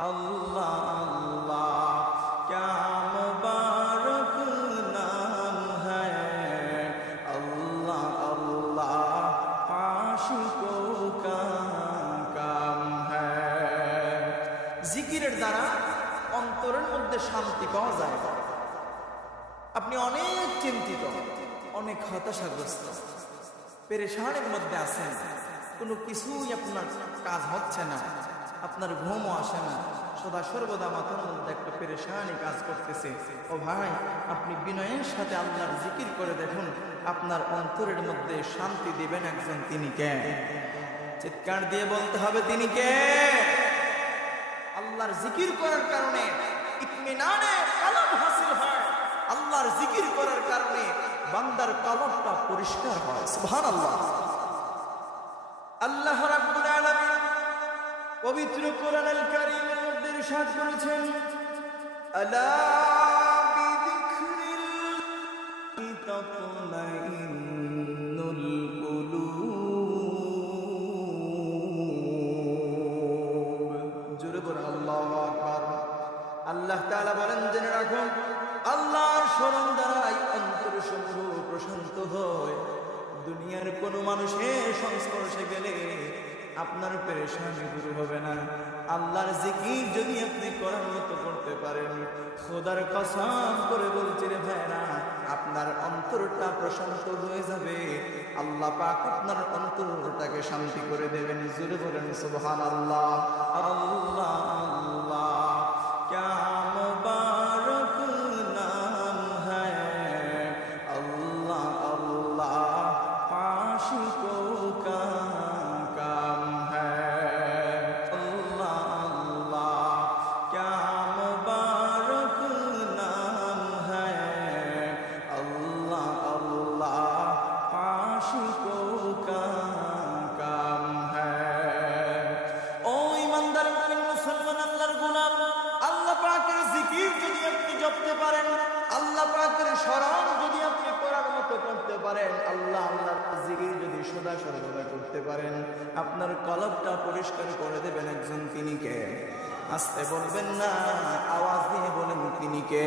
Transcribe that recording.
अल्लाह अल्लाह क्या मुबारक नाम है। अल्लाह अल्लाह आशिकों का काम है। জিকিরের দ্বারা অন্তরের মধ্যে শান্তি পাওয়া যায়। আপনি অনেক চিন্তিত, অনেক হতাশাগ্রস্ত, পেরেশানের মধ্যে আছেন, কোনো কিছুই আপনার কাজ হচ্ছে না, আপনার ঘুমও আসে না, সদা সর্বদা মাথার মধ্যে একটা পেরেশানি কাজ করতেছে। ও ভাই, আপনি বিনয়ের সাথে আল্লাহর জিকির করে দেখুন, আপনার অন্তরের মধ্যে শান্তি দিবেন একজন। তিনি কে? চিৎকার দিয়ে বলতে হবে, তিনি কে? আল্লাহর জিকির করার কারণে ইতমিনানে কলব হাসিল হয়। আল্লাহর জিকির করার কারণে বান্দার কলবটা পরিষ্কার হয়। সুবহানাল্লাহ। আল্লাহ রাব্বুল আলামিন পবিত্র কোরআনুল কারীমের মধ্যে ইরশাদ করেছেন, আলা বিযিকরিল্লাহি তাতমাইন্নুল কুলুব। জোরে বলে আল্লাহু আকবার। আল্লাহ তাআলা বলেন, জেনে রাখুন, আল্লাহর স্মরণ দ্বারাই অন্তর সমূহ প্রশান্ত হয়। দুনিয়ার কোনো মানুষের সংস্পর্শে গেলে আপনার পেরেশানি দূর হবে না। আল্লাহর জিকির যদি আপনি করার মতো করতে পারেন, খোদার কসম করে বলছি রে ভাইরা, আপনার অন্তরটা প্রশান্ত হয়ে যাবে। আল্লাহ পাক আপনার অন্তরটাকে শান্তি করে দেবেন। জোরে বলেন সুবহানাল্লাহ। আল্লাহ আল্লাহ क्या मुबारक नाम है। अल्लाह अल्लाह आशिकों का काम है। अल्लाह अल्लाह क्या मुबारक नाम है। अल्लाह अल्लाह आशिकों का काम है। ओ ईमानदार मुमिन मुसलमान আল্লাহর গোলাম, আল্লাহ পাকের জিকির যদি আপনি জপতে পারেন, আল্লাহ পাকের স্মরণ যদি আপনি করার মতো করতে পারেন, আল্লাহর জিকির যদি সদা সর্বদা করতে পারেন, আপনার কলবটা পরিষ্কার করে দেবেন একজন। তিনি কে? আস্তে বলবেন না, আওয়াজ দিয়ে বলেন, তিনি কে?